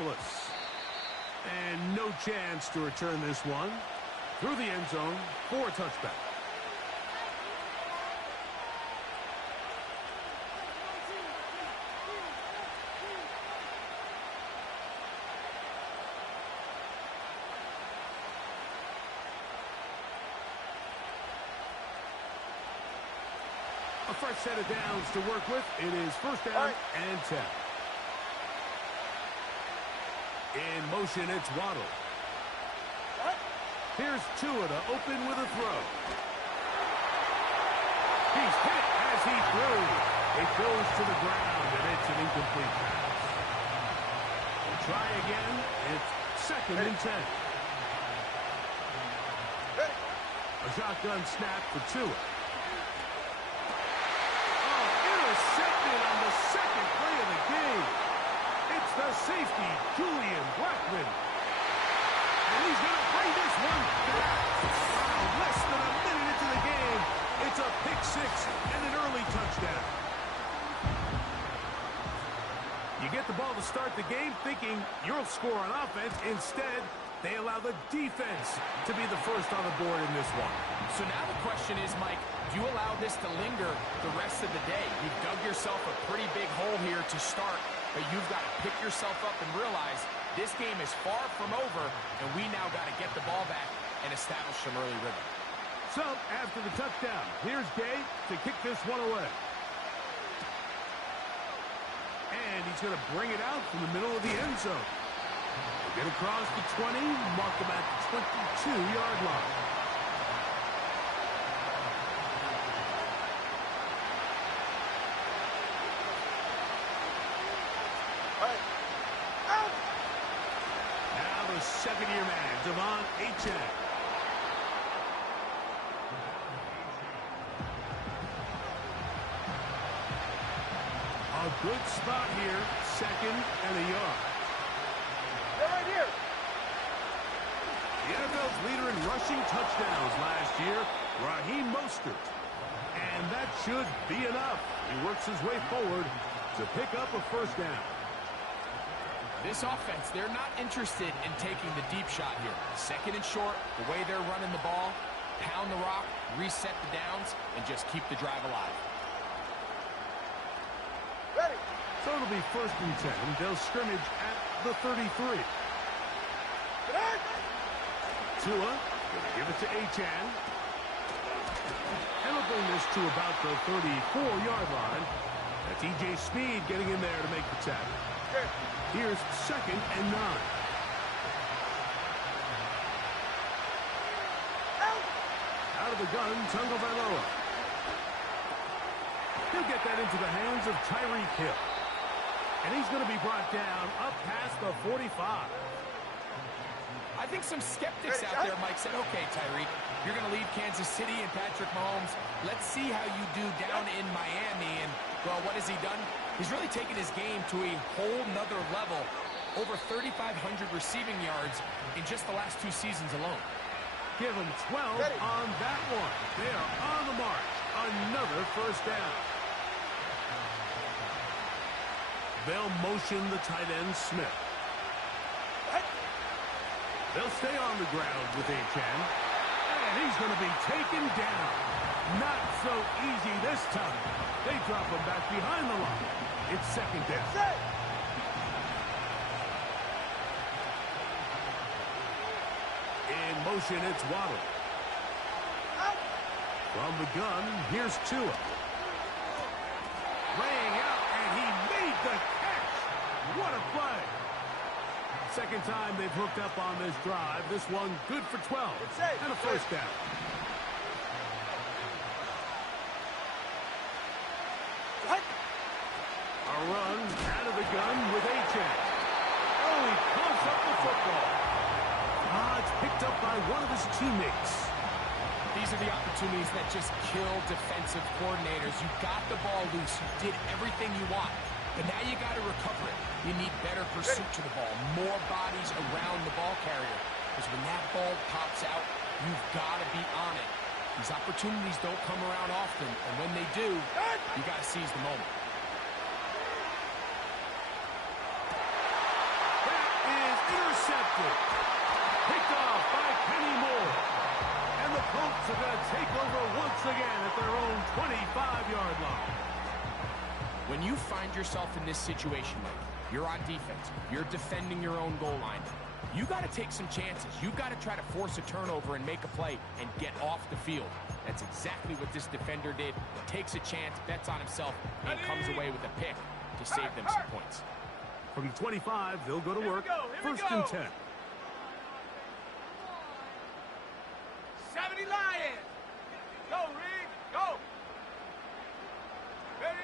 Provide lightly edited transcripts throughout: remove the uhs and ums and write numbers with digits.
Indianapolis. And no chance to return this one. Through the end zone for a touchback. A fresh set of downs to work with. It is first down and 10. In motion, it's Waddle. Here's Tua to open with a throw. He's hit as he throws. It goes to the ground, and it's an incomplete pass. We'll try again. It's second and 10. A shotgun snap for Tua. Intercepted on the second play of the game. It's the safety, Julian Blackman. And he's going to bring this one back. Wow, less than a minute into the game. It's a pick six and an early touchdown. You get the ball to start the game thinking you'll score on offense. Instead, they allow the defense to be the first on the board in this one. So now the question is, Mike, do you allow this to linger the rest of the day? You've dug yourself a pretty big hole here to start, but you've got to pick yourself up and realize this game is far from over, and we now got to get the ball back and establish some early rhythm. So, after the touchdown, here's Gay to kick this one away. And he's going to bring it out from the middle of the end zone. Get across the 20, mark him at the 22-yard line. Now the second-year man, Devon Achane. A good spot here, second and a yard. Right here. The NFL's leader in rushing touchdowns last year, Raheem Mostert. And that should be enough. He works his way forward to pick up a first down. This offense, they're not interested in taking the deep shot here. Second and short, the way they're running the ball, pound the rock, reset the downs, and just keep the drive alive. Ready. So it'll be first and 10. They'll scrimmage at the 33. Tua going to give it to Achane. And he'll bring this to about the 34-yard line. That's E.J. Speed getting in there to make the tackle. Here's second and 9. Out of the gun, Tagovailoa. He'll get that into the hands of Tyreek Hill. And he's going to be brought down up past the 45. I think some skeptics out there, Mike, said, okay, Tyreek, you're going to leave Kansas City and Patrick Mahomes. Let's see how you do down in Miami. And, well, what has he done? He's really taken his game to a whole nother level. Over 3,500 receiving yards in just the last 2 seasons alone. Give him 12 on that one. They are on the march. Another first down. They'll motion the tight end, Smith. They'll stay on the ground with Achane. And he's going to be taken down. Not so easy this time. They drop him back behind the line. It's second down. In motion, it's Waddle. From the gun, here's Tua. Laying out, and he made the catch. What a play. Second time they've hooked up on this drive. This one good for 12 and a first down. A run out of the gun with Achane. Oh, he pumps up the football. It's picked up by one of his teammates. These are the opportunities that just kill defensive coordinators. You got the ball loose. You did everything you want. But now you got to recover it. You need better pursuit to the ball, more bodies around the ball carrier. Because when that ball pops out, you've got to be on it. These opportunities don't come around often, and when they do, you got to seize the moment. That intercepted. Picked off by Kenny Moore. And the Colts are going to take over once again at their own 25-yard line. When you find yourself in this situation, Mike, you're on defense, you're defending your own goal line, you got to take some chances. You got to try to force a turnover and make a play and get off the field. That's exactly what this defender did. Takes a chance, bets on himself, and comes away with a pick to save them some points. From the 25, they'll go to work. First and 10. 70 Lions. Go, Reed. Go. Ready.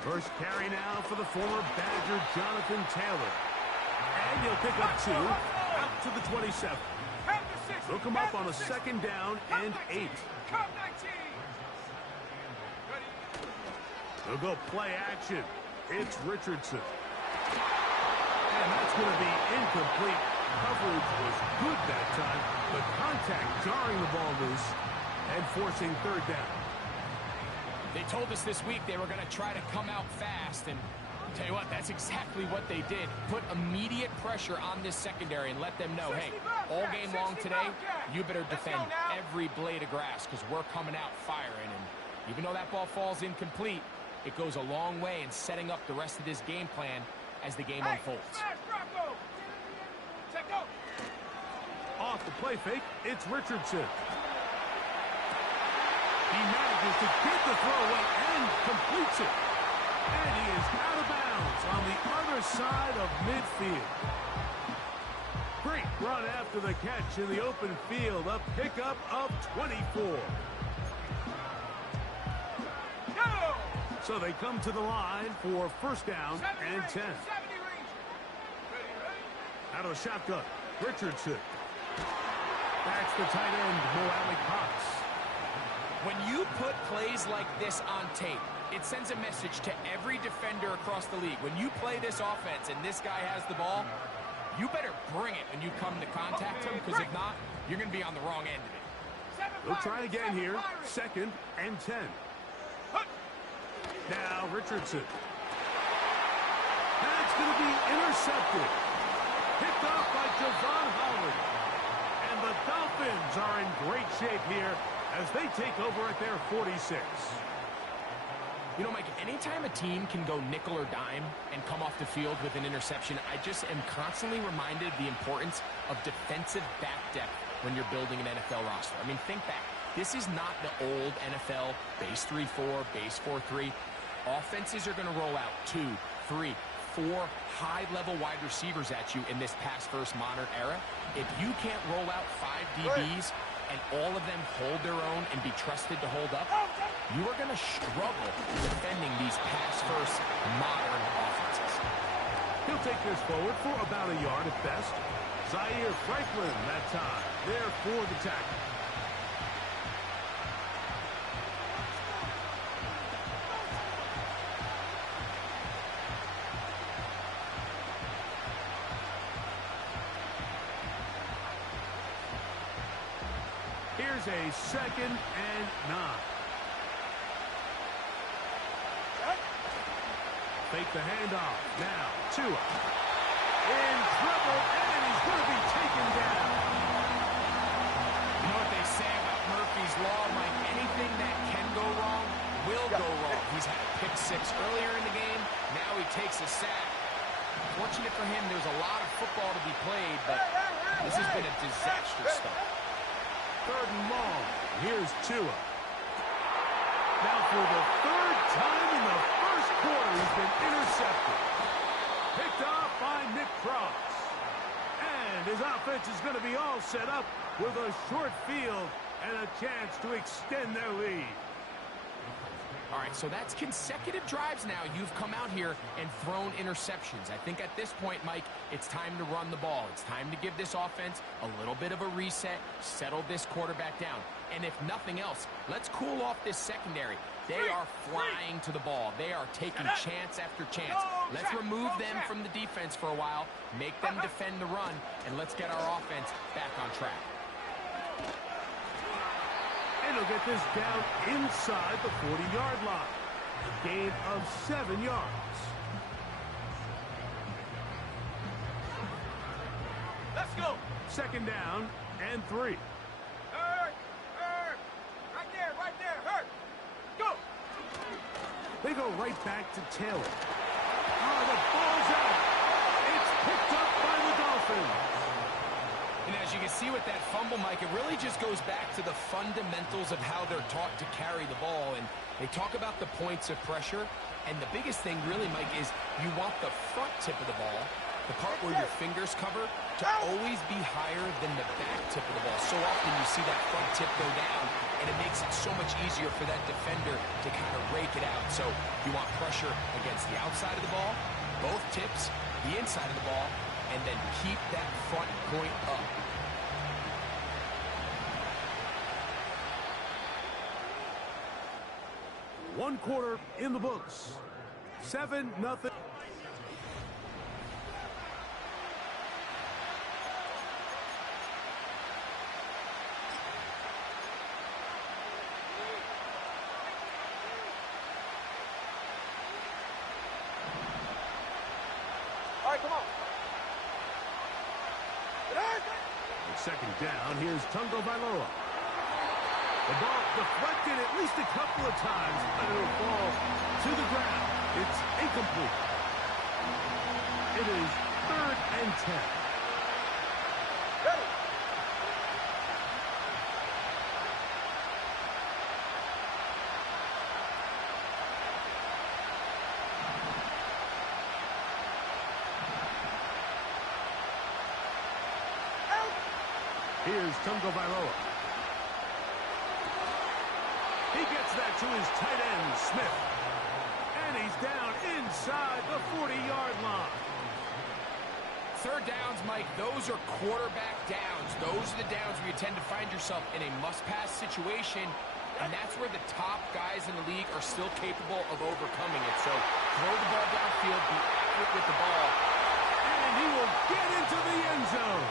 First carry now for the former Badger, Jonathan Taylor. And he'll pick up 2 out to the 27. They'll come up on a second down and 8. Come 19. They'll go play action. It's Richardson. And that's going to be incomplete. Coverage was good that time, but contact jarring the ball loose and forcing third down. They told us this week they were going to try to come out fast, and tell you what, that's exactly what they did. Put immediate pressure on this secondary and let them know, hey, all game long today, you better defend every blade of grass because we're coming out firing. And even though that ball falls incomplete, it goes a long way in setting up the rest of this game plan as the game unfolds. Off the play fake, it's Richardson. He manages to get the throw away and completes it. And he is out of bounds on the other side of midfield. Great run after the catch in the open field. A pickup of 24. So they come to the line for first down and 10. Out of the shotgun, Richardson. That's the tight end, Mo Cox. When you put plays like this on tape, it sends a message to every defender across the league. When you play this offense and this guy has the ball, you better bring it when you come to contact him, because if not, you're going to be on the wrong end of it. They'll try again here, second and 10. Now Richardson. That's going to be intercepted. Picked off by Javon Holland. And the Dolphins are in great shape here as they take over at their 46. You know, Mike, anytime a team can go nickel or dime and come off the field with an interception, I just am constantly reminded of the importance of defensive back depth when you're building an NFL roster. I mean, think back. This is not the old NFL base 3-4, base 4-3. Offenses are going to roll out 2, 3, 4 high-level wide receivers at you in this pass-first modern era. If you can't roll out 5 DBs and all of them hold their own and be trusted to hold up, you are going to struggle defending these pass-first modern offenses. He'll take this forward for about a yard at best. Zaire Franklin that time, there for the tackle. Here's a second and 9. Fake the handoff. Now, Tua. In trouble, and he's going to be taken down. You know what they say about Murphy's Law, Mike? Anything that can go wrong will go wrong. He's had a pick 6 earlier in the game. Now he takes a sack. Fortunate for him, there's a lot of football to be played, but this has been a disastrous start. Third and long. Here's Tua. Now for the third time in the first quarter, he's been intercepted. Picked off by Nick Cross. And his offense is going to be all set up with a short field and a chance to extend their lead. All right, so that's consecutive drives now. You've come out here and thrown interceptions. I think at this point, Mike, it's time to run the ball. It's time to give this offense a little bit of a reset, settle this quarterback down. And if nothing else, let's cool off this secondary. They are flying to the ball. They are taking chance after chance. Let's remove them from the defense for a while, make them defend the run, and let's get our offense back on track. And he'll get this down inside the 40-yard line. A gain of 7 yards. Let's go. Second down and 3. Hurt. Right there. Hurt. Go. They go right back to Taylor. Oh, the ball's out. It's picked up by the Dolphins. And as you can see with that fumble, Mike, it really just goes back to the fundamentals of how they're taught to carry the ball. And they talk about the points of pressure. And the biggest thing really, Mike, is you want the front tip of the ball, the part where your fingers cover, to always be higher than the back tip of the ball. So often you see that front tip go down, and it makes it so much easier for that defender to kind of rake it out. So you want pressure against the outside of the ball, both tips, the inside of the ball, and then keep that front point up. One quarter in the books. 7-0. All right, come on. Second down, here's Tungo Bailoa. The ball deflected at least a couple of times, but it'll fall to the ground. It's incomplete. It is 3rd and 10. Ready. Here's Tungo Bailoa. He gets that to his tight end, Smith. And he's down inside the 40-yard line. Third downs, Mike, those are quarterback downs. Those are the downs where you tend to find yourself in a must-pass situation, and that's where the top guys in the league are still capable of overcoming it. So throw the ball downfield, be accurate with the ball. And he will get into the end zone.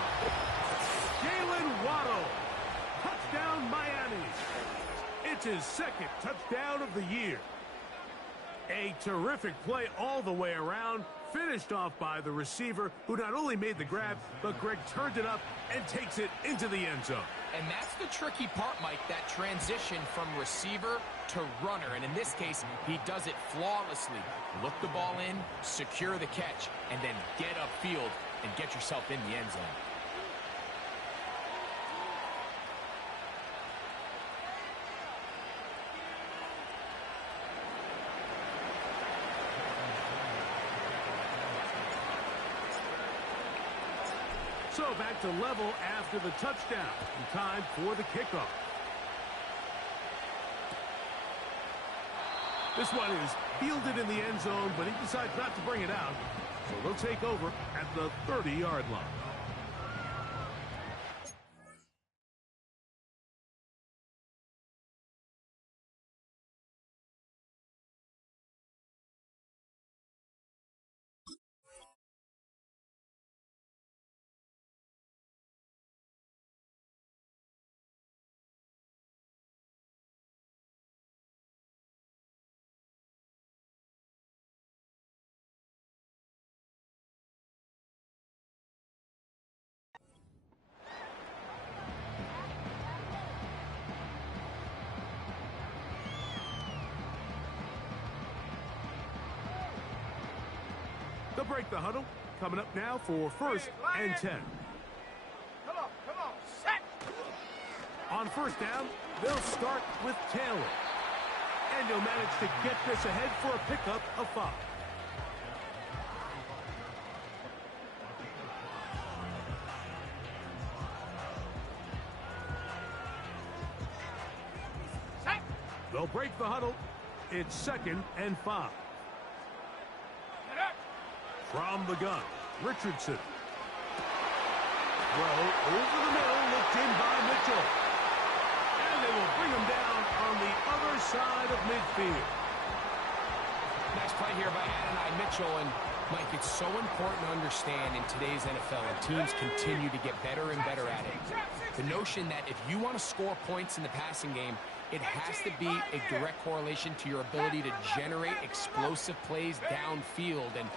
Jalen Waddle. Touchdown, Miami. It's his second touchdown of the year. A terrific play all the way around, finished off by the receiver, who not only made the grab, but Greg turned it up and takes it into the end zone. And that's the tricky part, Mike, that transition from receiver to runner. And in this case, he does it flawlessly. Look the ball in, secure the catch, and then get upfield and get yourself in the end zone. So back to level after the touchdown. Time for the kickoff. This one is fielded in the end zone, but he decides not to bring it out. So they'll take over at the 30-yard line. They'll break the huddle. Coming up now for 1st and 10. Come on. Set. On first down, they'll start with Taylor. And he'll manage to get this ahead for a pickup of 5. Set. They'll break the huddle. It's 2nd and 5. Get up. From the gun, Richardson. Throw over the middle, looked in by Mitchell. And they will bring him down on the other side of midfield. Nice play here by Adonai Mitchell. And, Mike, it's so important to understand in today's NFL, and teams continue to get better and better at it. The notion that if you want to score points in the passing game, it has to be a direct correlation to your ability to generate explosive plays downfield. And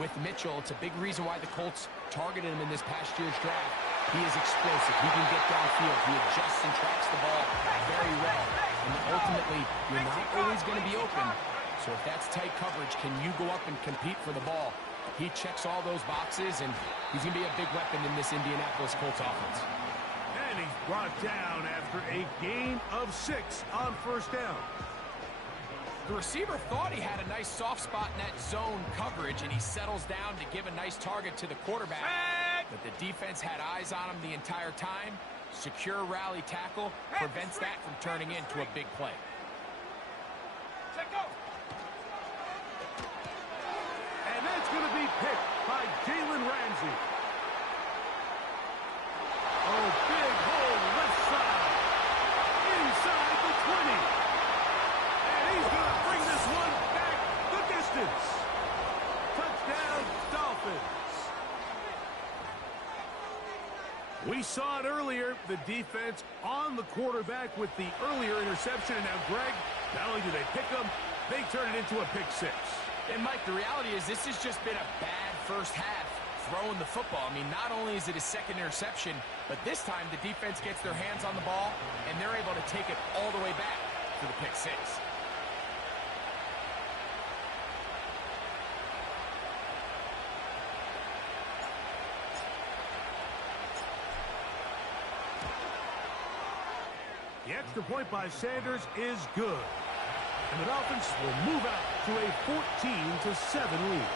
with Mitchell, it's a big reason why the Colts targeted him in this past year's draft. He is explosive. He can get downfield. He adjusts and tracks the ball very well. And ultimately, you're not always going to be open. So if that's tight coverage, can you go up and compete for the ball? He checks all those boxes, and he's going to be a big weapon in this Indianapolis Colts offense. And he's brought down after a gain of 6 on first down. The receiver thought he had a nice soft spot in that zone coverage, and he settles down to give a nice target to the quarterback. But the defense had eyes on him the entire time. Secure rally tackle prevents that from turning into a big play. And that's going to be picked by Jalen Ramsey. Oh, big hole left side. Inside the 20. And he's going to bring this one back the distance. Touchdown, Dolphins. We saw it earlier, the defense on the quarterback with the earlier interception. And now, Greg, not only do they pick him, they turn it into a pick 6. And, Mike, the reality is this has just been a bad first half throwing the football. I mean, not only is it his second interception, but this time the defense gets their hands on the ball, and they're able to take it all the way back for the pick 6. The extra point by Sanders is good. And the Dolphins will move out to a 14-7 lead.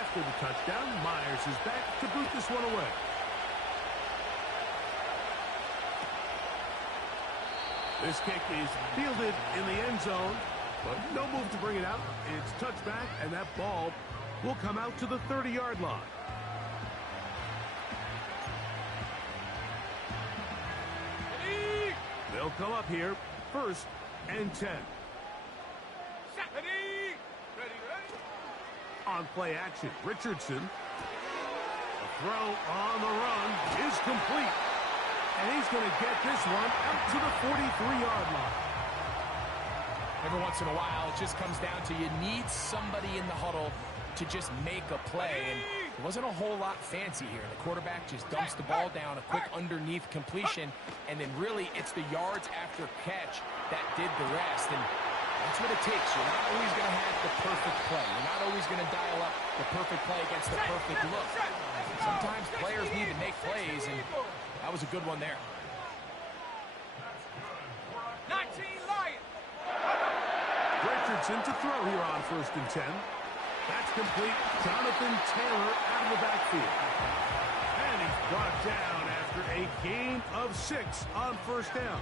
After the touchdown, Myers is back to boot this one away. This kick is fielded in the end zone, but no move to bring it out. It's touchback, and that ball will come out to the 30-yard line. They'll come up here, 1st and 10. Ready? On play action, Richardson. A throw on the run is complete. And he's going to get this one out to the 43-yard line. Every once in a while, it just comes down to you need somebody in the huddle to just make a play. And it wasn't a whole lot fancy here. The quarterback just dumps the ball down, a quick underneath completion, and then really it's the yards after catch that did the rest. And that's what it takes. You're not always going to have the perfect play. You're not always going to dial up the perfect play against the perfect look. Sometimes players need to make plays, and that was a good one there. 19 Lions. Richardson to throw here on 1st and 10. That's complete. Jonathan Taylor out of the backfield. And he's brought down after a gain of 6 on first down.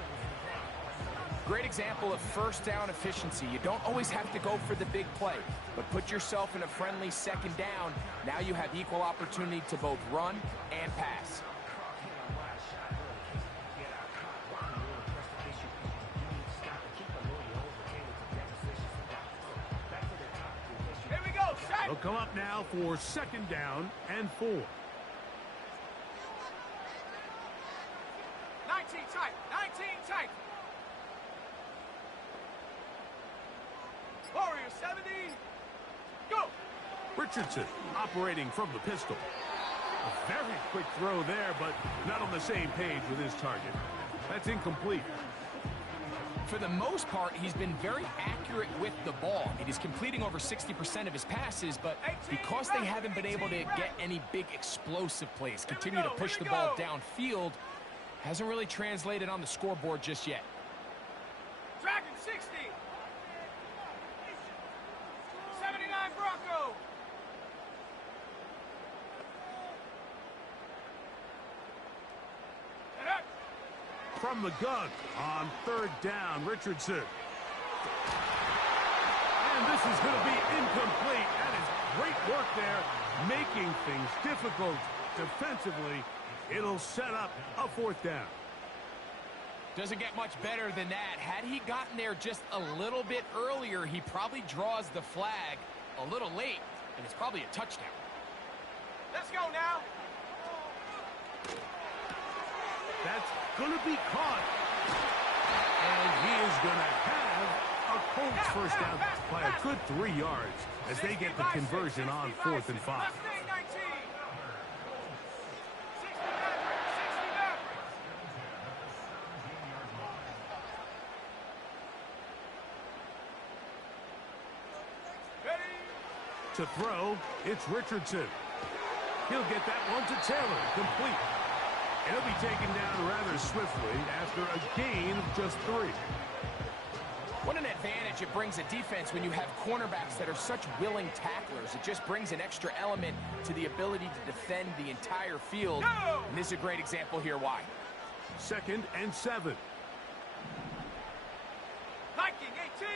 Great example of first down efficiency. You don't always have to go for the big play, but put yourself in a friendly second down. Now you have equal opportunity to both run and pass. Here we go, set. They'll come up now for 2nd down and 4. 19 tight. 19 tight. Warrior 70. Go. Richardson operating from the pistol. A very quick throw there, but not on the same page with his target. That's incomplete. For the most part, he's been very accurate with the ball. He's completing over 60% of his passes, but because they haven't been able to get any big explosive plays, continue to push the ball downfield, hasn't really translated on the scoreboard just yet. Dragon 60. 79 Bronco. From the gun on 3rd down, Richardson. And this is going to be incomplete. That is great work there, making things difficult defensively. It'll set up a 4th down. Doesn't get much better than that. Had he gotten there just a little bit earlier, he probably draws the flag a little late, and it's probably a touchdown. Let's go now. That's going to be caught. And he is going to have a Colts first down by a good 3 yards as they get the conversion on 4th and 5. To throw, it's Richardson. He'll get that one to Taylor, complete. And he'll be taken down rather swiftly after a gain of just 3. What an advantage it brings a defense when you have cornerbacks that are such willing tacklers. It just brings an extra element to the ability to defend the entire field. And this is a great example here why. 2nd and 7. Viking 18.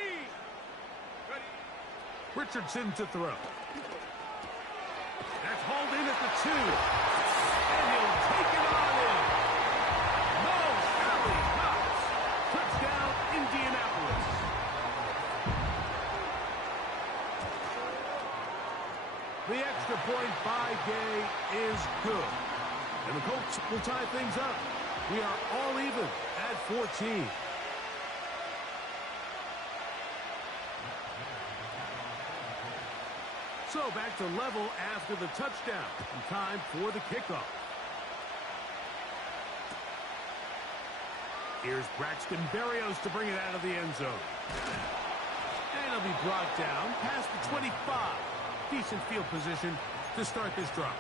Ready. Richardson to throw. That's hauled in at the 2. And he'll take it on in. No, Alley Cox. Touchdown, Indianapolis. The extra point by Gay is good. And the Colts will tie things up. We are all even at 14. So back to level after the touchdown. And time for the kickoff. Here's Braxton Berrios to bring it out of the end zone. And he'll be brought down past the 25. Decent field position to start this drive.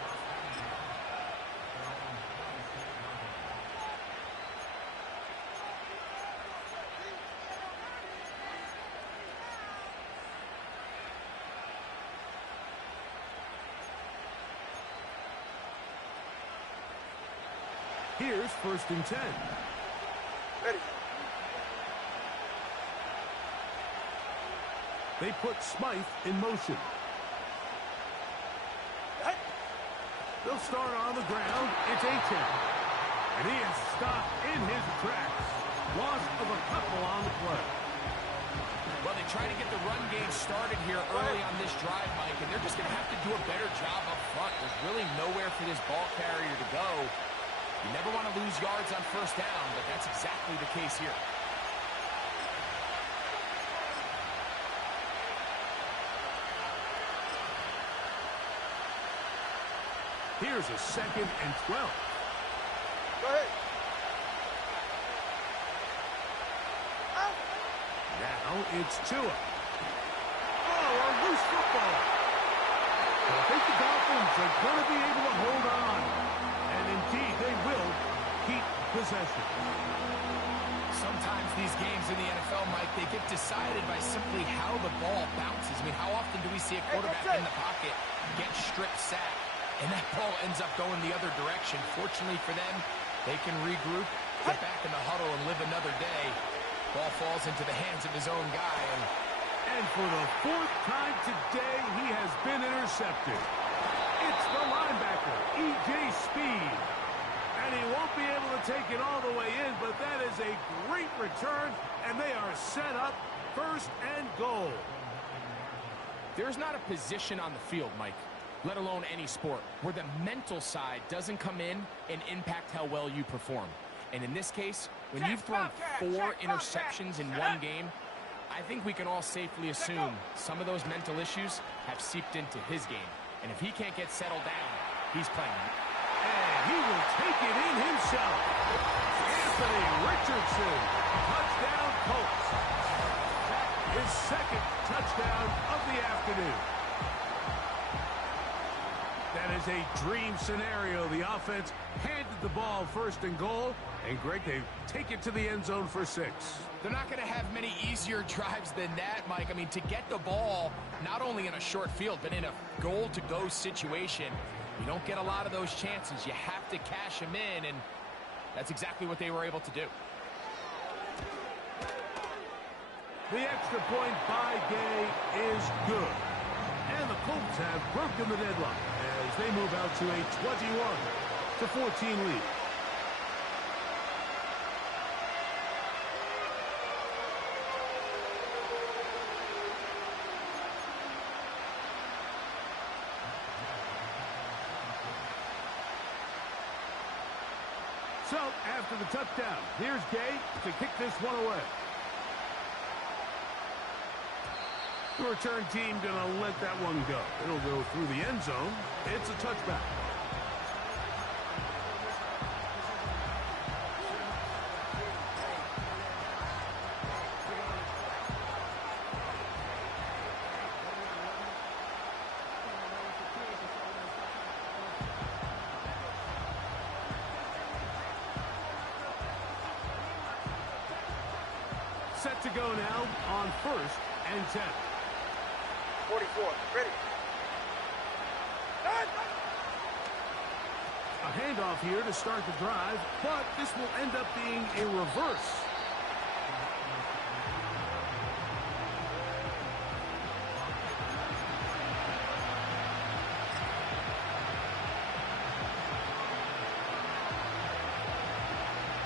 Here's 1st and 10. Ready. They put Smythe in motion. They'll start on the ground. It's A-10. And he is stopped in his tracks. Loss of a couple on the play. Well, they try to get the run game started here early on this drive, Mike, and they're just going to have to do a better job up front. There's really nowhere for this ball carrier to go. You never want to lose yards on 1st down, but that's exactly the case here. Here's a 2nd and 12. Go ahead. Now it's Tua. Oh, a loose football. I think the Dolphins are going to be able to hold on. And indeed, they will keep possession. Sometimes these games in the NFL, Mike, they get decided by simply how the ball bounces. I mean, how often do we see a quarterback in the pocket get strip sacked, and that ball ends up going the other direction? Fortunately for them, they can regroup, get back in the huddle, and live another day. Ball falls into the hands of his own guy. And for the 4th time today, he has been intercepted. It's the linebacker, E.J. Speed. And he won't be able to take it all the way in, but that is a great return, and they are set up 1st and goal. There's not a position on the field, Mike, let alone any sport, where the mental side doesn't come in and impact how well you perform. And in this case, when you've thrown 4 interceptions in one game, I think we can all safely assume some of those mental issues have seeped into his game. And if he can't get settled down, he's playing. And he will take it in himself. Anthony Richardson, touchdown Colts. His 2nd touchdown of the afternoon. That is a dream scenario. The offense handed the ball 1st and goal. And Greg, they take it to the end zone for 6. They're not going to have many easier drives than that, Mike. I mean, to get the ball, not only in a short field, but in a goal-to-go situation, you don't get a lot of those chances. You have to cash them in, and that's exactly what they were able to do. The extra point by Gay is good. And the Colts have broken the deadlock as they move out to a 21-14 lead. So, after the touchdown, here's Gay to kick this one away. The return team going to let that one go. It'll go through the end zone. It's a touchback. Set to go now on 1st and 10. 44. Ready. A handoff here to start the drive, but this will end up being a reverse.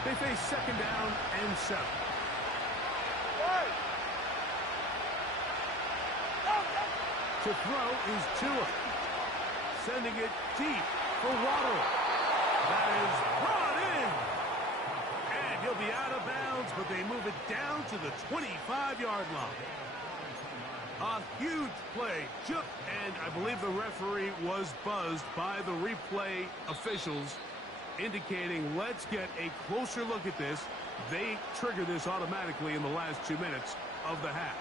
They face 2nd down and 7. To throw is Tua. Sending it deep for Waddle. That is brought in. And he'll be out of bounds, but they move it down to the 25-yard line. A huge play. And I believe the referee was buzzed by the replay officials, indicating let's get a closer look at this. They trigger this automatically in the last 2 minutes of the half.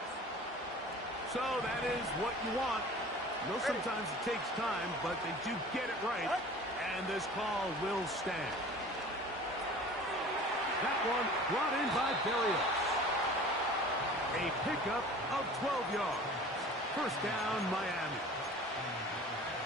So that is what you want. I know sometimes it takes time, but they do get it right. And this call will stand. That one brought in by Berrios. A pickup of 12 yards. 1st down, Miami.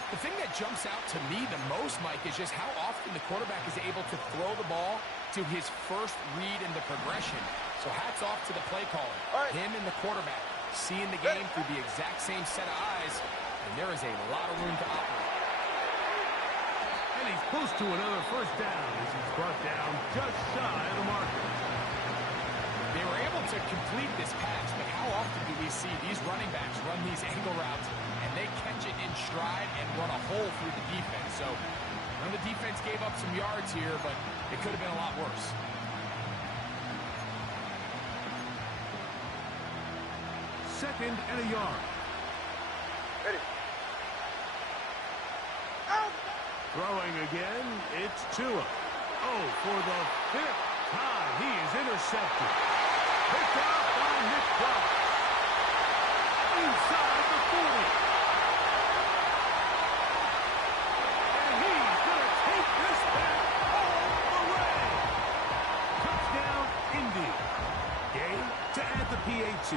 The thing that jumps out to me the most, Mike, is just how often the quarterback is able to throw the ball to his first read in the progression. So hats off to the play caller. Him and the quarterback seeing the game through the exact same set of eyes, and there is a lot of room to operate. And he's close to another 1st down as he's brought down just shy of the marker. They were able to complete this pass, but how often do we see these running backs run these angle routes and they catch it in stride and run a hole through the defense? So the defense gave up some yards here, but it could have been a lot worse. 2nd and a yard. Ready. Throwing again, it's Tua. Oh, for the 5th time, he is intercepted. Picked out by Nick Clark. Inside the 40. And he's going to take this back all the way. Touchdown, Indy. Gay to add the PAT.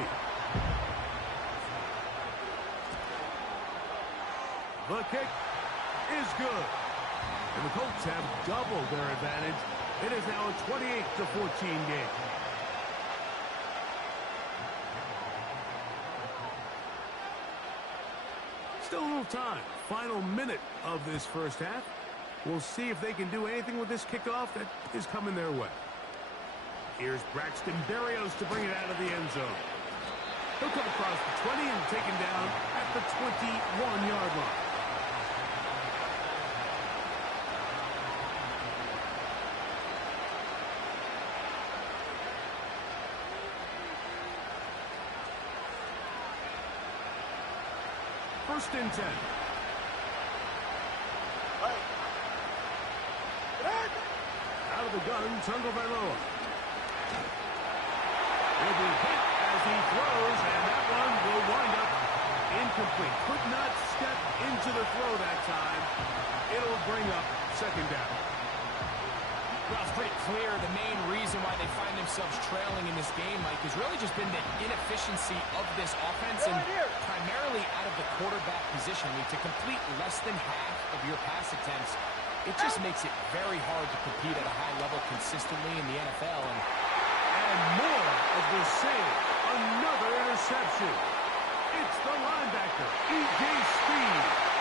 The kick is good. And the Colts have doubled their advantage. It is now a 28-14 game. Still a little time. Final minute of this 1st half. We'll see if they can do anything with this kickoff that is coming their way. Here's Braxton Berrios to bring it out of the end zone. He'll come across the 20 and taken down at the 21-yard line. First and 10. Out of the gun, Tagovailoa. He'll be hit as he throws, and that one will wind up incomplete. Could not step into the throw that time. It'll bring up 2nd down. Well, it's pretty clear the main reason why they find themselves trailing in this game, Mike, has really just been the inefficiency of this offense and primarily out of the quarterback position. I mean, to complete less than half of your pass attempts, it just makes it very hard to compete at a high level consistently in the NFL. And more of the same. Another interception. It's the linebacker, E.J. Speed.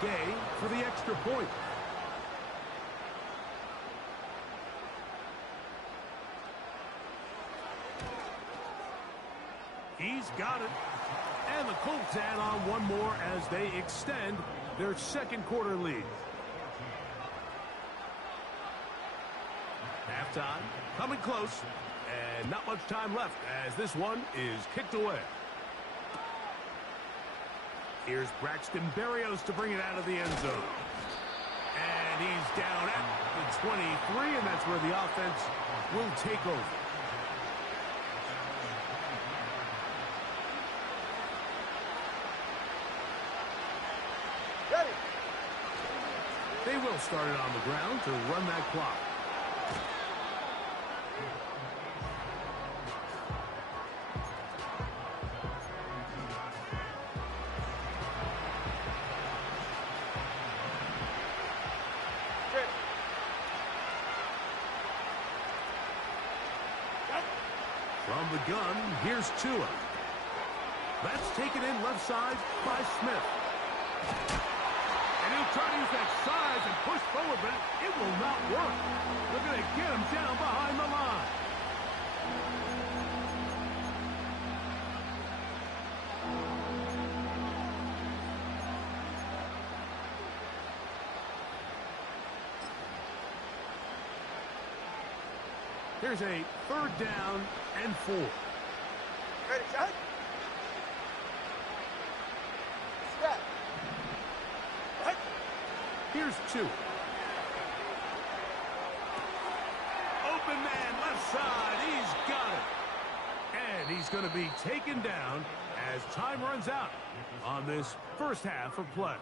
Gay for the extra point. He's got it. And the Colts add on one more as they extend their second quarter lead. Halftime, coming close, and not much time left as this one is kicked away. Here's Braxton Berrios to bring it out of the end zone. And he's down at the 23, and that's where the offense will take over. Ready. They will start it on the ground to run that clock. From the gun, here's Tua. That's taken in left side by Smith. And he'll try to use that size and push forward, but it will not work. They're going to get him down behind the line. Here's a 3rd down and 4. Ready, shot. Step. Right. Here's 2. Open man, left side. He's got it. And he's going to be taken down as time runs out on this first half of play.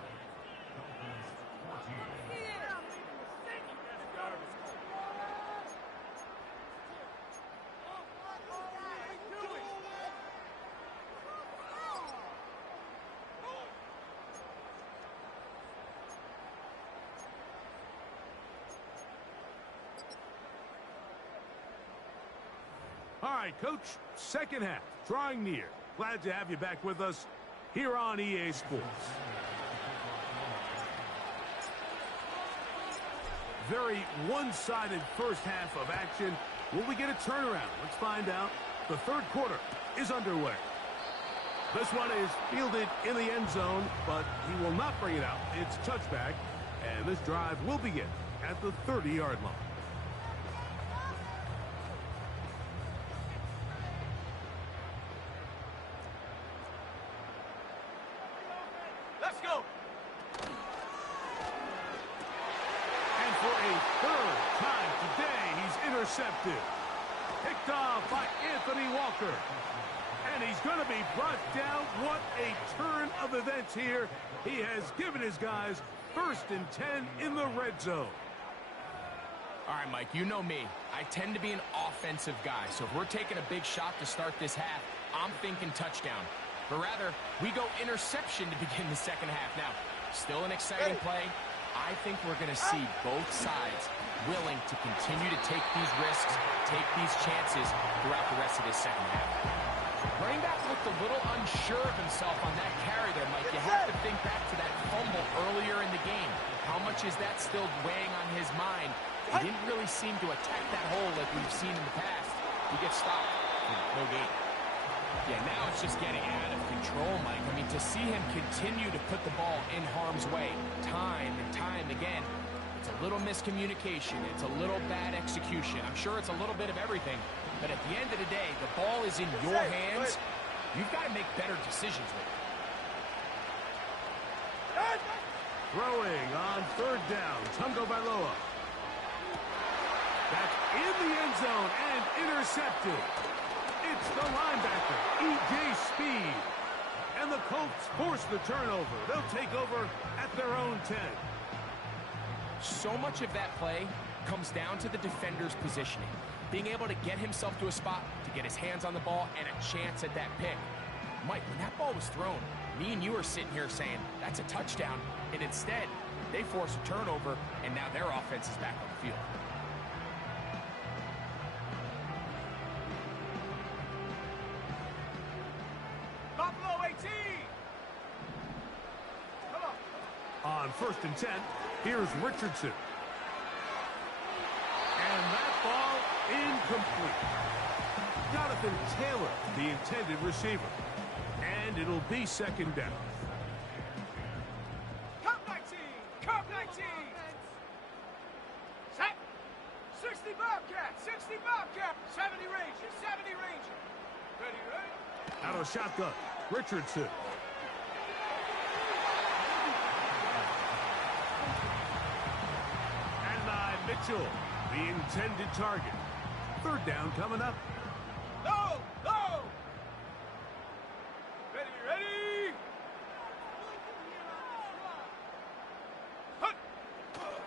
All right, Coach, second half, drawing near. Glad to have you back with us here on EA Sports. Very one-sided first half of action. Will we get a turnaround? Let's find out. The third quarter is underway. This one is fielded in the end zone, but he will not bring it out. It's touchback, and this drive will begin at the 30-yard line. Let's go. And for a 3rd time today, he's intercepted. Picked off by Anthony Walker. And he's going to be brought down. What a turn of events here. He has given his guys 1st and 10 in the red zone. All right, Mike, you know me. I tend to be an offensive guy, so if we're taking a big shot to start this half, I'm thinking touchdown. But rather, we go interception to begin the second half. Now, still an exciting play. I think we're going to see both sides willing to continue to take these risks, take these chances throughout the rest of this second half. Running back looked a little unsure of himself on that carry there, Mike. You have to think back to that fumble earlier in the game. How much is that still weighing on his mind? He didn't really seem to attack that hole like we've seen in the past. He gets stopped. No gain. Yeah, now it's just getting out of control, Mike. I mean, to see him continue to put the ball in harm's way time and time again, it's a little miscommunication. It's a little bad execution. I'm sure it's a little bit of everything. But at the end of the day, the ball is in your hands. You've got to make better decisions with it. Throwing on 3rd down, Tungo Bailoa. That's in the end zone and intercepted. It's the linebacker, E.J. Speed. And the Colts force the turnover. They'll take over at their own 10. So much of that play comes down to the defender's positioning. Being able to get himself to a spot, to get his hands on the ball, and a chance at that pick. Mike, when that ball was thrown, me and you are sitting here saying, that's a touchdown. And instead, they force a turnover, and now their offense is back on the field. Buffalo 18. Come on. On 1st and 10, here's Richardson. And that ball incomplete. Jonathan Taylor, the intended receiver. And it'll be 2nd down. Come back. 60 Bobcat! 60 Bobcat! 70 Ranger! 70 Ranger! Ready, ready? Out of shotgun, Richardson. And Mitchell, the intended target. Third down coming up. Go! Go! Ready, ready? Hut!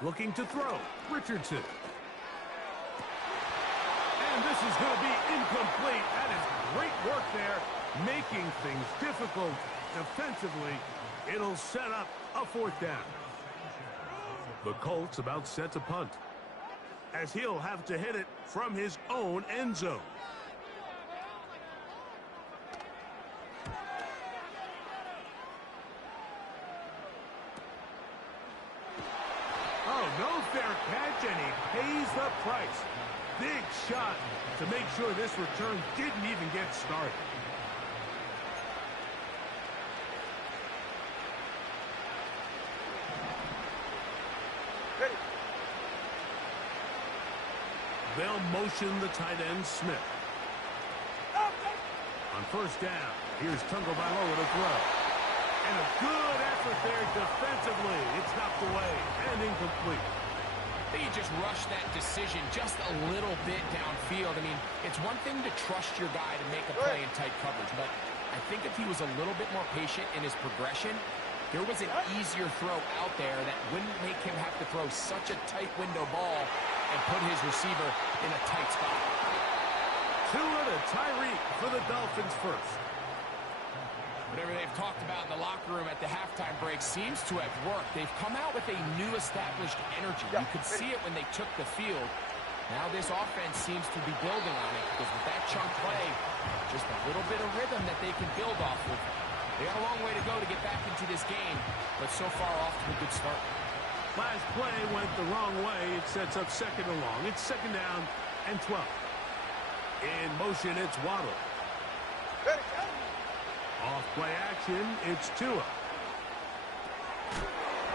Looking to throw, Richardson. And this is going to be incomplete. That is great work there, making things difficult defensively. It'll set up a fourth down. The Colts about set to punt, as he'll have to hit it from his own end zone. Oh, no fair catch, and he pays the price. Big shot to make sure this return didn't even get started. Ready? They'll motion the tight end, Smith. On first down, here's Tungo Bailoa to throw. And a good effort there defensively. It's knocked away and incomplete. You just rush that decision just a little bit downfield. I mean, it's one thing to trust your guy to make a play in tight coverage, but I think if he was a little bit more patient in his progression, there was an easier throw out there that wouldn't make him have to throw such a tight window ball and put his receiver in a tight spot. Tua to Tyreek for the Dolphins first. Whatever they've talked about in the locker room at the halftime break seems to have worked. They've come out with a new established energy. You could see it when they took the field. Now this offense seems to be building on it because with that chunk play, just a little bit of rhythm that they can build off of. They got a long way to go to get back into this game, but so far off to a good start. Last play went the wrong way. It sets up second and long. It's second down and 12. In motion, it's Waddle. Ready? Off play action, it's Tua.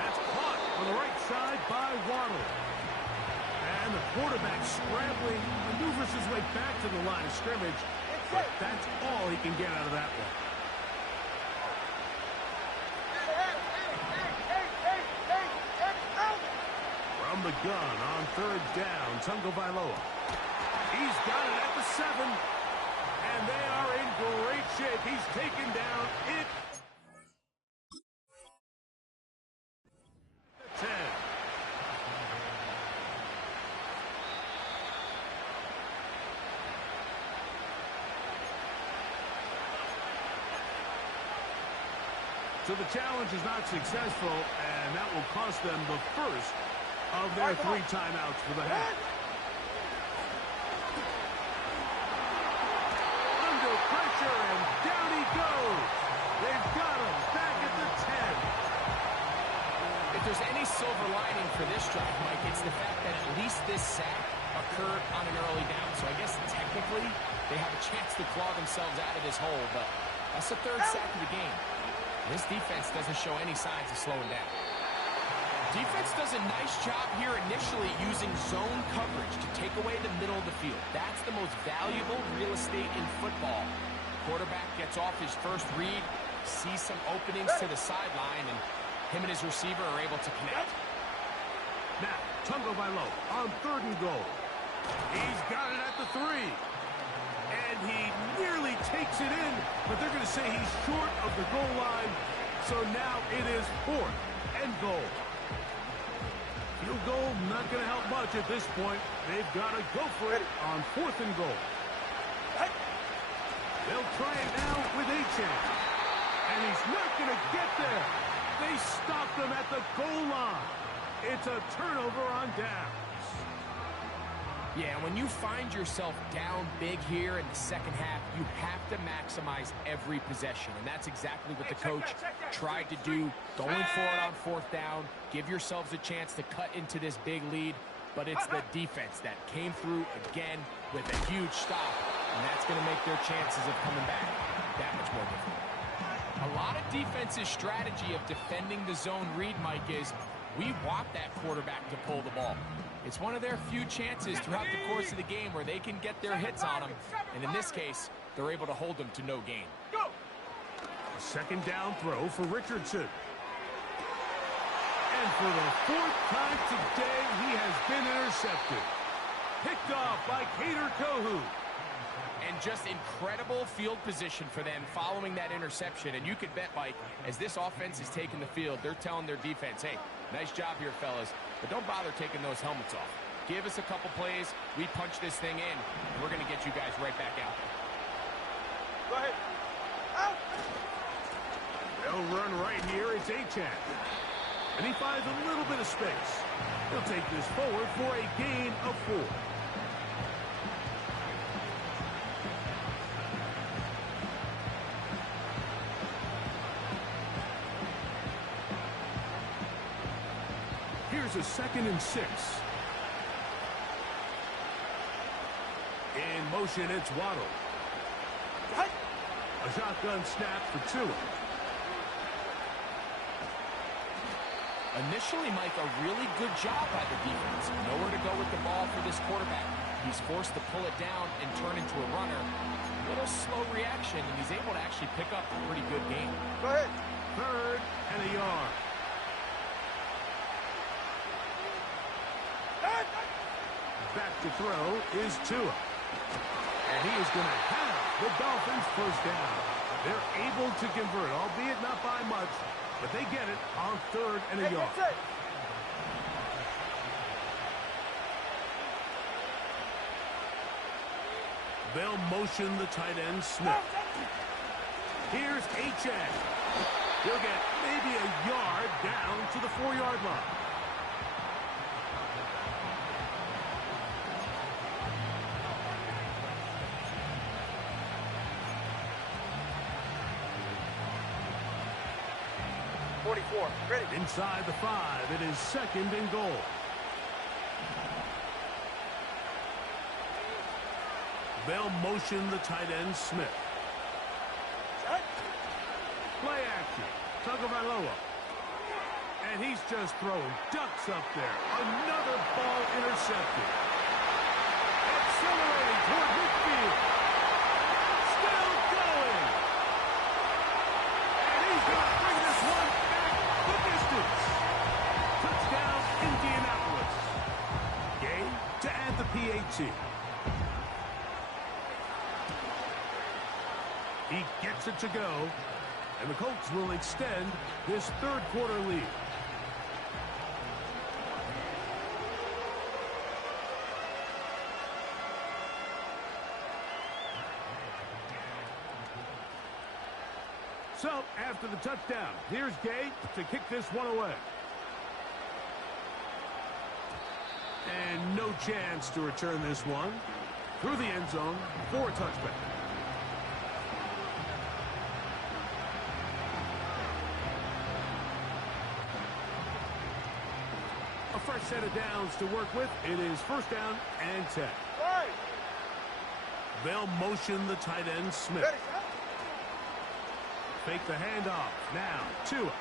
That's caught on the right side by Waddle. And the quarterback scrambling, maneuvers his way back to the line of scrimmage. But that's all he can get out of that one. From the gun on third down, Tungo Bailoa. He's got it at the 7. And they are in great shape. He's taken down it. 10. So the challenge is not successful, and that will cost them the first of their 3 timeouts for the half. Pressure, and down he goes. They've got him back at the 10. If there's any silver lining for this drive, Mike, it's the fact that at least this sack occurred on an early down. So I guess technically they have a chance to claw themselves out of this hole, but that's the 3rd sack of the game. This defense doesn't show any signs of slowing down. Defense does a nice job here initially using zone coverage to take away the middle of the field. That's the most valuable real estate in football. Quarterback gets off his first read, sees some openings to the sideline, and him and his receiver are able to connect. Now, Tungo Bailoa on 3rd and goal. He's got it at the 3. And he nearly takes it in, but they're going to say he's short of the goal line. So now it is 4th and goal. Field goal not going to help much at this point. They've got to go for it on 4th and goal. They'll try it now with Achane. And he's not going to get there. They stopped him at the goal line. It's a turnover on downs. Yeah, when you find yourself down big here in the second half, you have to maximize every possession. And that's exactly what the coach tried to do, going for it on 4th down. Give yourselves a chance to cut into this big lead. But it's the defense that came through again with a huge stop. And that's going to make their chances of coming back that much more difficult. A lot of defense's strategy of defending the zone read, Mike, is We want that quarterback to pull the ball. It's one of their few chances throughout the course of the game where they can get their hits on them. And in this case, they're able to hold them to no gain. Go! A second down throw for Richardson. And for the fourth time today, he has been intercepted. Picked off by Kader Kohu. And just incredible field position for them following that interception. And you could bet, Mike, as this offense is taking the field, they're telling their defense, hey, nice job here, fellas, but don't bother taking those helmets off. Give us a couple plays, we punch this thing in, and we're going to get you guys right back out there. Go ahead. Out! They'll run right here. It's Achane. And he finds a little bit of space. He'll take this forward for a gain of 4. Here's a 2nd and 6. In motion, it's Waddle. A shotgun snap for Tua. Initially, Mike, a really good job by the defense. Nowhere to go with the ball for this quarterback. He's forced to pull it down and turn into a runner. A little slow reaction, and he's able to actually pick up a pretty good game. Go ahead. 3rd and a yard. Back to throw is Tua. And he is going to have the Dolphins first down. They're able to convert, albeit not by much, but they get it on 3rd and a yard. That's it. They'll motion the tight end Smith. Here's Achane. He'll get maybe a yard down to the 4-yard line. Ready. Inside the 5, it is 2nd and goal. They'll motion the tight end Smith. Shut. Play action. Tagovailoa. And he's just throwing ducks up there. Another ball intercepted. Accelerating toward midfield. Still going. And he's going to bring this one back the distance. Touchdown, Indianapolis. Game to add the PAT. He gets it to go, and the Colts will extend this 3rd quarter lead. So, after the touchdown, here's Gay to kick this one away. And no chance to return this one through the end zone for a touchback. A fresh set of downs to work with. It is 1st down and 10. Right. They'll motion the tight end Smith. Ready. Fake the handoff. Now, Tua.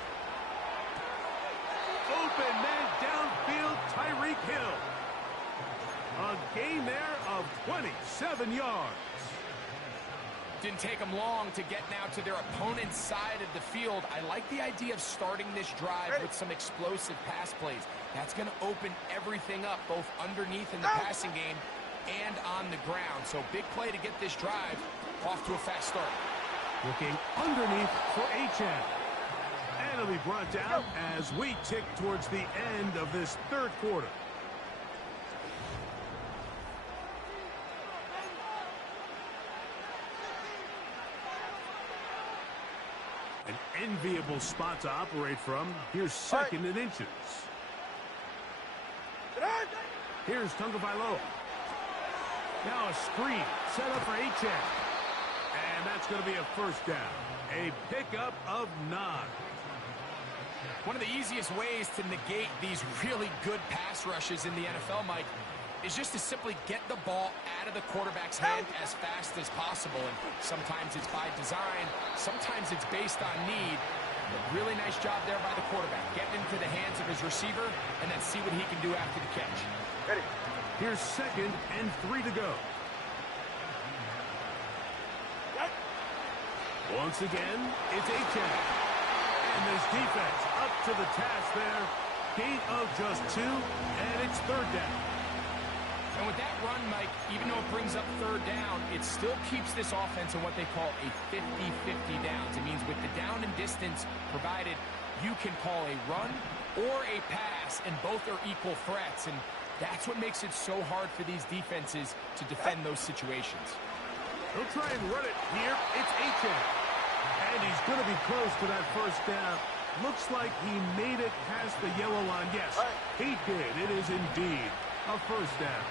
Open man downfield, Tyreek Hill. A gain there of 27 yards. Didn't take them long to get now to their opponent's side of the field. I like the idea of starting this drive with some explosive pass plays. That's going to open everything up, both underneath in the passing game and on the ground. So big play to get this drive off to a fast start. Looking underneath for Achane. And it'll be brought down as we tick towards the end of this 3rd quarter. An enviable spot to operate from. Here's 2nd and inches. Here's Tagovailoa. Now a screen set up for Achane. And that's going to be a 1st down. A pickup of 9. One of the easiest ways to negate these really good pass rushes in the NFL, Mike, is just to simply get the ball out of the quarterback's hand as fast as possible. And sometimes it's by design, sometimes it's based on need. But really nice job there by the quarterback. Getting into the hands of his receiver and then see what he can do after the catch. Ready. Here's 2nd and 3 to go. Once again, it's Achane. And this defense up to the task there. Gain of just 2, and it's 3rd down. And with that run, Mike, even though it brings up 3rd down, it still keeps this offense in what they call a 50-50 downs. It means with the down and distance provided, you can call a run or a pass, and both are equal threats. And that's what makes it so hard for these defenses to defend those situations. He'll try and run it here. It's Achane. And he's going to be close to that 1st down. Looks like he made it past the yellow line. Yes, he did. It is indeed a 1st down.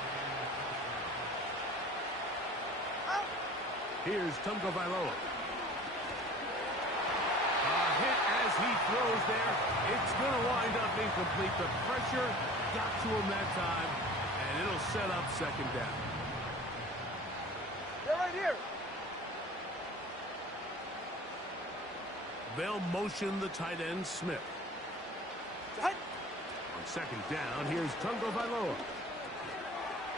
Here's Tagovailoa. A hit as he throws there. It's going to wind up incomplete. The pressure got to him that time, and it'll set up 2nd down. They're right here. They'll motion the tight end, Smith. Tight. On 2nd down, here's Tagovailoa.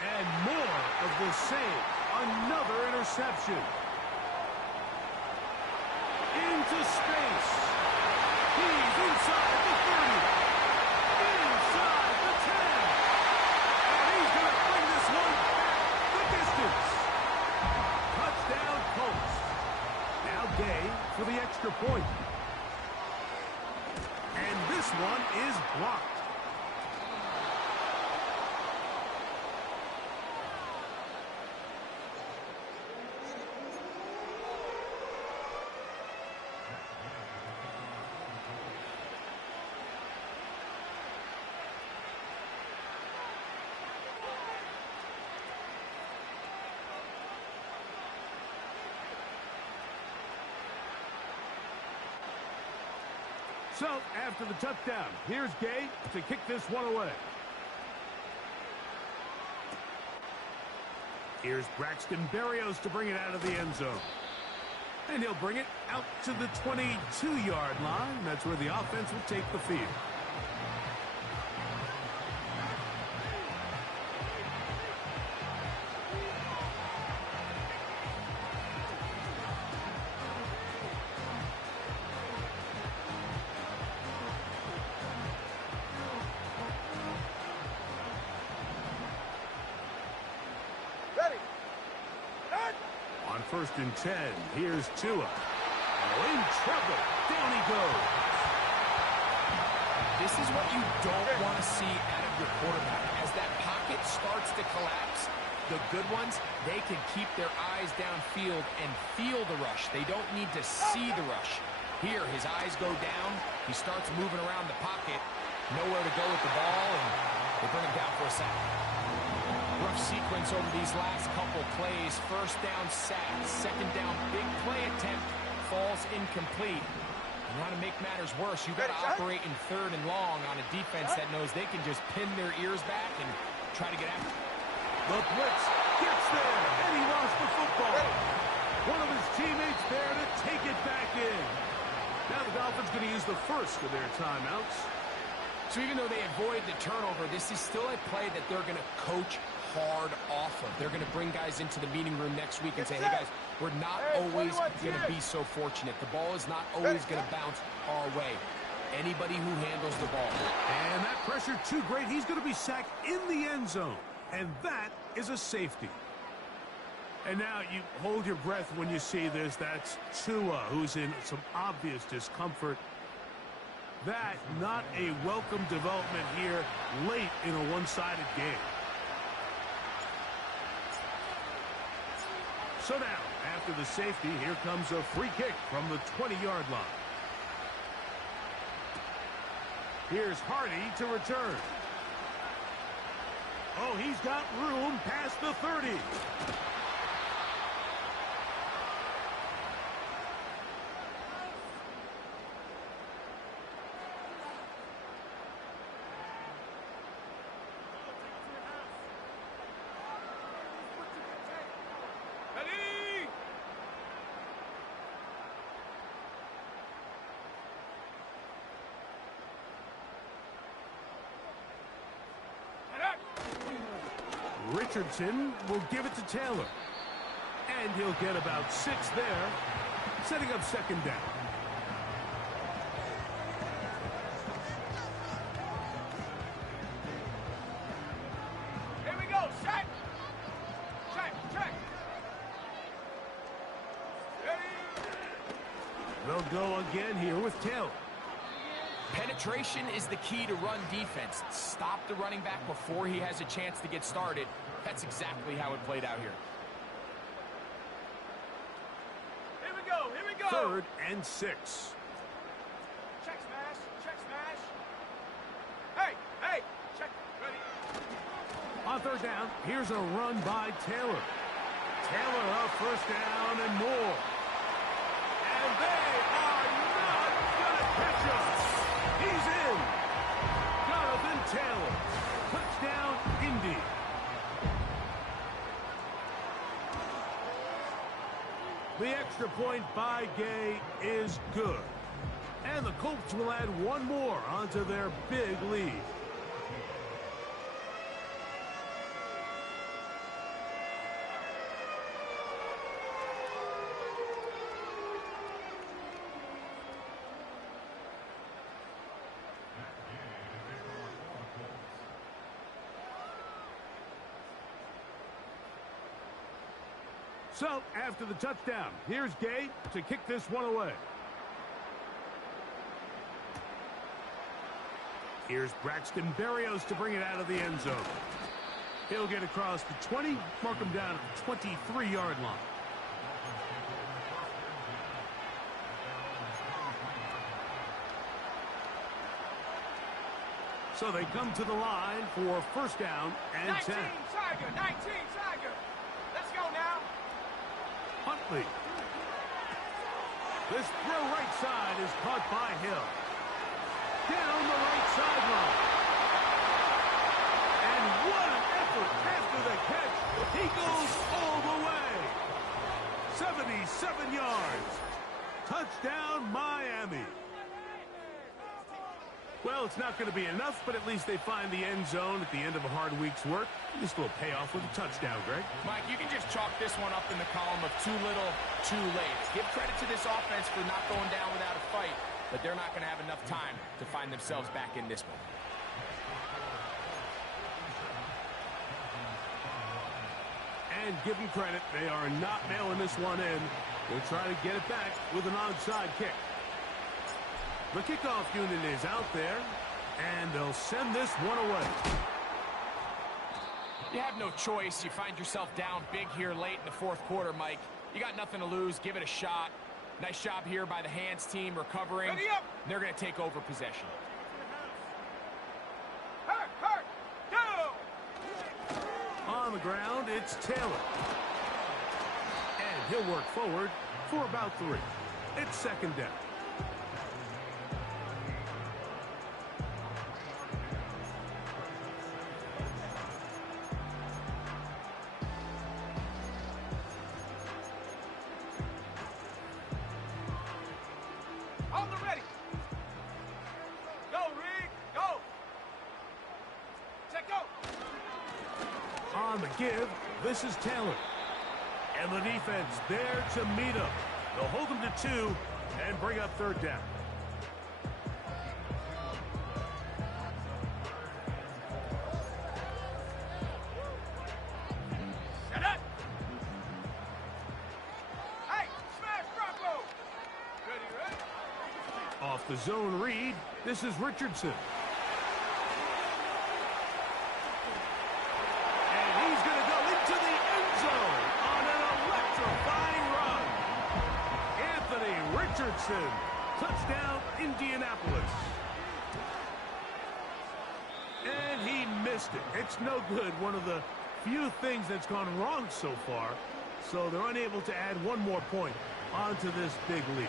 And more of the same. Another interception. Into space. He's inside the 30. Inside the 10. And he's going to bring this one back the distance. Touchdown, Colts. Now Gay for the extra point. And this one is blocked. So, after the touchdown, here's Gay to kick this one away. Here's Braxton Berrios to bring it out of the end zone. And he'll bring it out to the 22-yard line. That's where the offense will take the field. On 1st and 10, here's Tua. Oh, in trouble. Down he goes. This is what you don't want to see out of your quarterback. As that pocket starts to collapse, the good ones, they can keep their eyes downfield and feel the rush. They don't need to see the rush. Here, his eyes go down. He starts moving around the pocket. Nowhere to go with the ball, and they bring him down for a sack. Rough sequence over these last couple plays. 1st down sack, 2nd down big play attempt, falls incomplete. And now to make matters worse, you've got to operate in 3rd and long on a defense that knows they can just pin their ears back and try to get after it. The blitz gets there, and he lost the football. One of his teammates there to take it back in. Now the Dolphins going to use the 1st of their timeouts. So even though they avoid the turnover, this is still a play that they're going to coach hard off of. They're going to bring guys into the meeting room next week and say, hey guys, we're not always going to be so fortunate. The ball is not always going to bounce our way. Anybody who handles the ball. And that pressure too great. He's going to be sacked in the end zone. And that is a safety. And now you hold your breath when you see this. That's Tua, who's in some obvious discomfort. That not a welcome development here late in a one-sided game. So now, after the safety, here comes a free kick from the 20-yard line. Here's Hardy to return. Oh, he's got room past the 30. Richardson will give it to Taylor. And he'll get about 6 there, setting up second down. Here we go, set. Check. Ready. They'll go again here with Taylor. Penetration is the key to run defense. Stop the running back before he has a chance to get started. That's exactly how it played out here. Here we go. 3rd and 6. Check smash. Hey, check. Ready. On 3rd down, here's a run by Taylor. Taylor up 1st down and more. And they are not going to catch him. He's in. Jonathan Taylor. Touchdown, Indy. The extra point by Gay is good. And the Colts will add one more onto their big lead. So, after the touchdown, here's Gay to kick this one away. Here's Braxton Berrios to bring it out of the end zone. He'll get across the 20, mark him down at the 23-yard line. So they come to the line for 1st down and 10. 19 Tiger. Let's go now. Huntley. This throw right side is caught by Hill. Down the right sideline. And what an effort after the catch. He goes all the way. 77 yards. Touchdown, Miami. Well, it's not going to be enough, but at least they find the end zone at the end of a hard week's work. This will pay off with a touchdown, Greg. Mike, you can just chalk this one up in the column of too little, too late. Give credit to this offense for not going down without a fight, but they're not going to have enough time to find themselves back in this one. And give them credit, they are not mailing this one in. They'll try to get it back with an onside kick. The kickoff unit is out there, and they'll send this one away. You have no choice. You find yourself down big here late in the 4th quarter, Mike. You got nothing to lose. Give it a shot. Nice job here by the hands team recovering. Ready up. They're going to take over possession. Hurt, go! On the ground, it's Taylor. And he'll work forward for about 3. It's 2nd down. On the ready. Go, Rick, go. Check, go. On the give, this is Taylor. And the defense there to meet him. They'll hold him to 2 and bring up 3rd down. Set up. Hey, smash Bronco. Ready. Off the zone read, this is Richardson. And he's going to go into the end zone on an electrifying run. Anthony Richardson, touchdown Indianapolis. And he missed it. It's no good. One of the few things that's gone wrong so far. So they're unable to add one more point onto this big lead.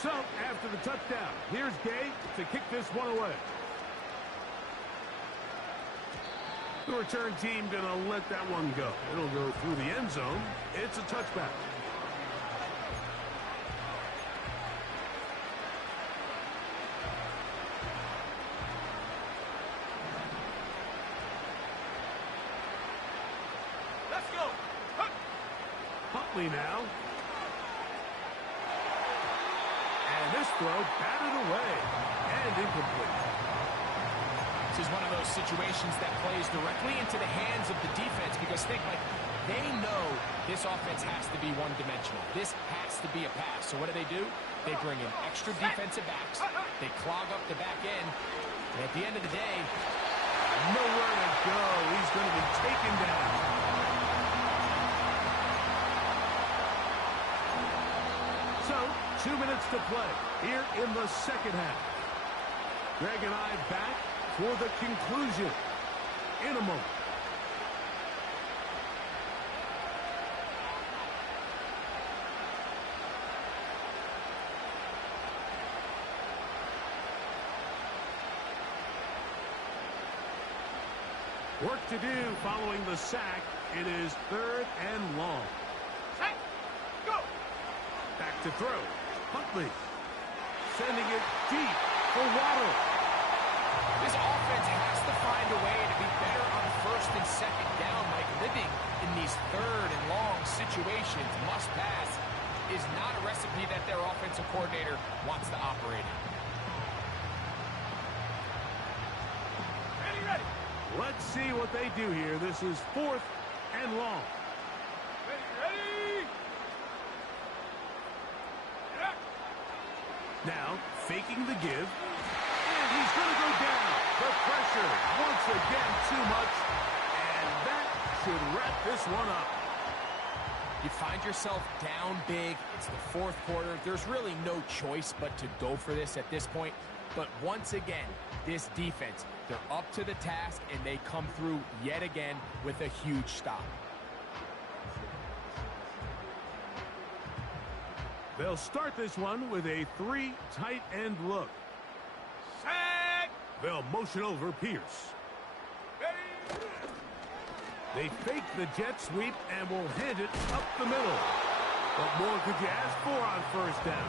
So, after the touchdown, here's Gay to kick this one away. The return team going to let that one go. It'll go through the end zone. It's a touchback. Huntley now. And this throw batted away and incomplete. This is one of those situations that plays directly into the hands of the defense because they know this offense has to be one-dimensional. This has to be a pass. So what do? They bring in extra defensive backs. They clog up the back end. And at the end of the day, nowhere to go. He's going to be taken down. So, 2 minutes to play here in the second half. Greg and I back for the conclusion in a moment. Work to do following the sack. It is 3rd and long. Set. Go. Back to throw. Huntley sending it deep for Waddle. this offense has to find a way to be better on 1st and 2nd down. Like living in these 3rd and long situations, must pass, is not a recipe that their offensive coordinator wants to operate in. Ready. Let's see what they do here. This is 4th and long. Ready. Now, faking the give. And he's going to go down. The pressure, once again, too much. And that should wrap this one up. You find yourself down big. It's the 4th quarter. There's really no choice but to go for this at this point. But once again, this defense, they're up to the task, and they come through yet again with a huge stop. They'll start this one with a 3 tight end look. Set. They'll motion over Pierce. Ready. They fake the jet sweep and will hand it up the middle. What more could you ask for on 1st down?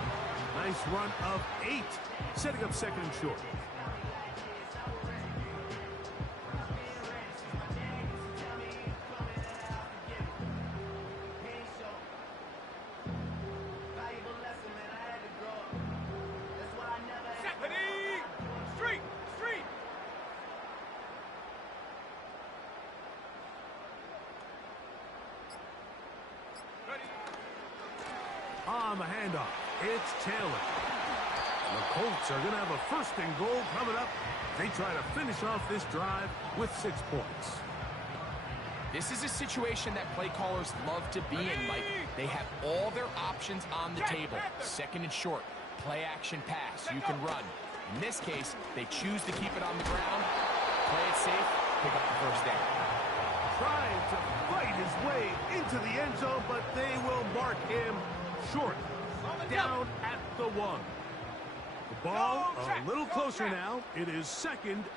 Nice run of 8, setting up 2nd and short. On the handoff, it's Taylor. The Colts are going to have a 1st and goal coming up. They try to finish off this drive with 6 points. This is a situation that play callers love to be in, Mike. They have all their options on the table. 2nd and short, play action pass, you can run. In this case, they choose to keep it on the ground, play it safe, pick up the 1st down. Trying to fight his way into the end zone, but they will mark him short. Down at the 1. The ball a little closer now. It is 2nd